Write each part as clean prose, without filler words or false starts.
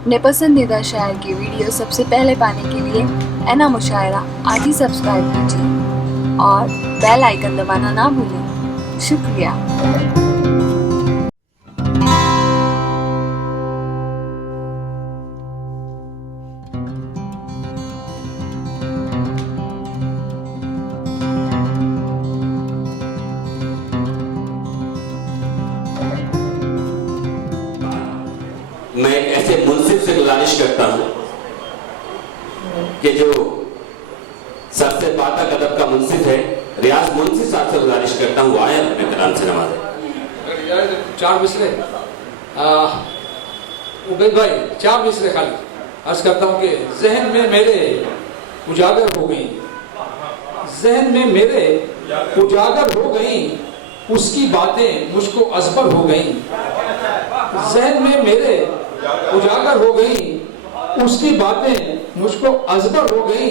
अपने पसंदीदा शायर की वीडियो सबसे पहले पाने के लिए एना मुशायरा आज ही सब्सक्राइब कीजिए और बेल आइकन दबाना ना भूलें। शुक्रिया। मैं एक ऐसे मुंसिफ से गुजारिश करता हूं कि जो सबसे बातक अदब का मुंसिफ है, रियाज मुंसिफ साहब से गुजारिश करता हूं वो आए अपने कलाम से नवाजें। 4 मिसरे उबैद भाई 4 मिसरे खाली अर्ज करता हूं कि जहन में मेरे उजागर हो गई, जहन में मेरे उजागर हो गई, उसकी बातें मुझको अजबर हो गई। जहन में मेरे उजागर हो गई, उसकी बातें मुझको अजबर हो गई,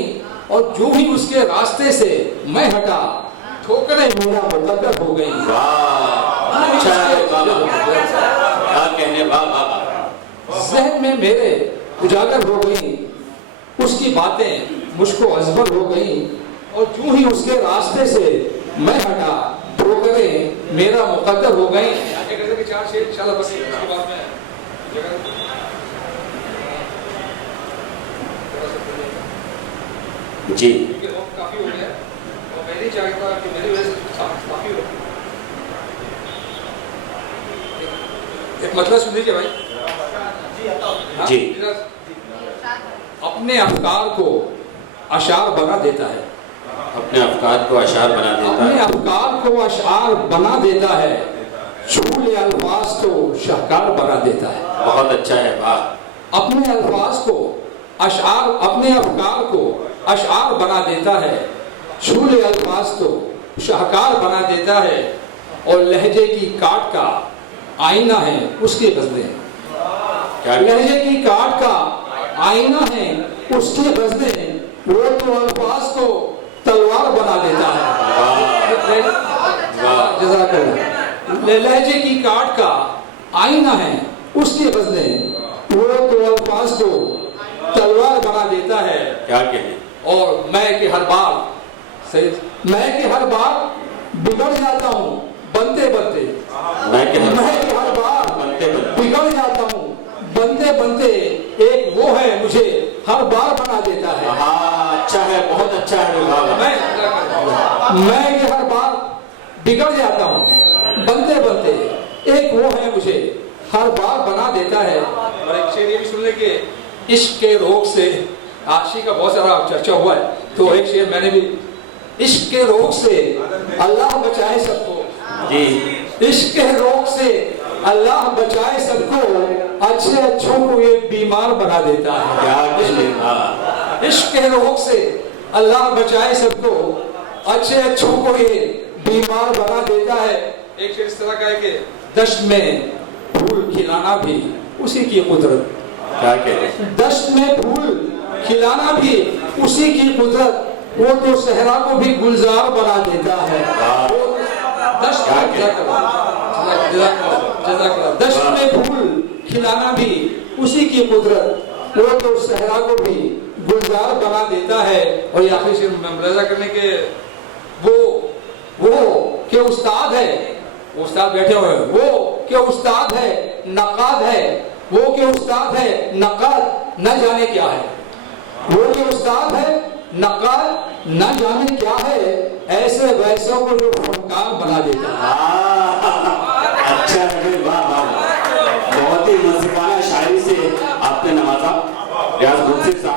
और जो ही उसके रास्ते से मैं हटा ठोकरें मेरा मुकद्दर हो गई। जहन में मेरे उजागर हो गई, उसकी बातें मुझको अजबर हो गई, और जो ही उसके रास्ते से मैं हटा ठोकरें मेरा मुकद्दर हो गई। जी काफी हो गया और मैं नहीं चाहता कि मेरी वजह से काफी हो। एक मतलब सुन लीजिए भाई जी। अपने अफकार को अशार बना देता है, अपने अफकार को अशार बना देता है, अपने अफकार को अशार बना देता है, छूले अल्फाज को शाहकार बना देता है। बहुत अच्छा है, वाह। अपने अल्फाज को अशार, अपने अफकार को अशार बना देता है, छूले अल्फाज को शाहकार बना देता है, और लहजे की काट का आईना है उसकी गज़लें। लहजे की काट का आईना है उसकी गज़लें, वो तो अल्फाज को तलवार बना देता है। लहजे की काट का आईना है उसकी गज़लें, वो तो अल्फाज को तलवार बना देता है। क्या कहें। और मैं के हर बार मैं के हर बार बिगड़ जाता हूँ बनते बनते, मैं के हर बार बिगड़ जाता हूँ बनते बनते, एक वो है मुझे हर बार बना देता है। अच्छा है, बहुत अच्छा है। मैं के हर बार बिगड़ जाता हूँ बनते बनते, एक वो है मुझे हर बार बना देता है। और एक शेर ये भी सुन ले कि इश्क के रोग से आशिक का बहुत सारा चर्चा हुआ है, तो एक शेर मैंने भी, इश्क के रोग से अल्लाह बचाए सबको जी, इश्क के रोग से अल्लाह बचाए सबको, अच्छे अच्छों को ये बीमार बना देता है। इश्क के रोग से अल्लाह बचाए सबको, अच्छे अच्छों को ये बीमार बना देता है। एक शेर इस तरह का है कि दश्त में फूल खिलाना भी उसी की कुदरत। क्या कहें। दश्त में फूल खिलाना भी उसी की कुदरत, वो तो सहरा को भी गुलजार बना देता है। दश्त में फूल खिलाना भी उसी की कुदरत, वो तो सहरा को भी गुलजार बना देता है। और ये आखिरी शेर में मुलाजा करने के, वो के उस्ताद है, उस्ताद बैठे हुए हैं, वो के उस्ताद है नकाद है, वो के उस्ताद है नकाद न जाने क्या है, वो के उस्ताद है नकाद न जाने क्या है, ऐसे वैसों को जो फनकार बना देता है। अच्छा है, वाह वाह, बहुत ही मुंसिफाना शायरी से आपने नवाजा रियाज मुंसिफ साहब।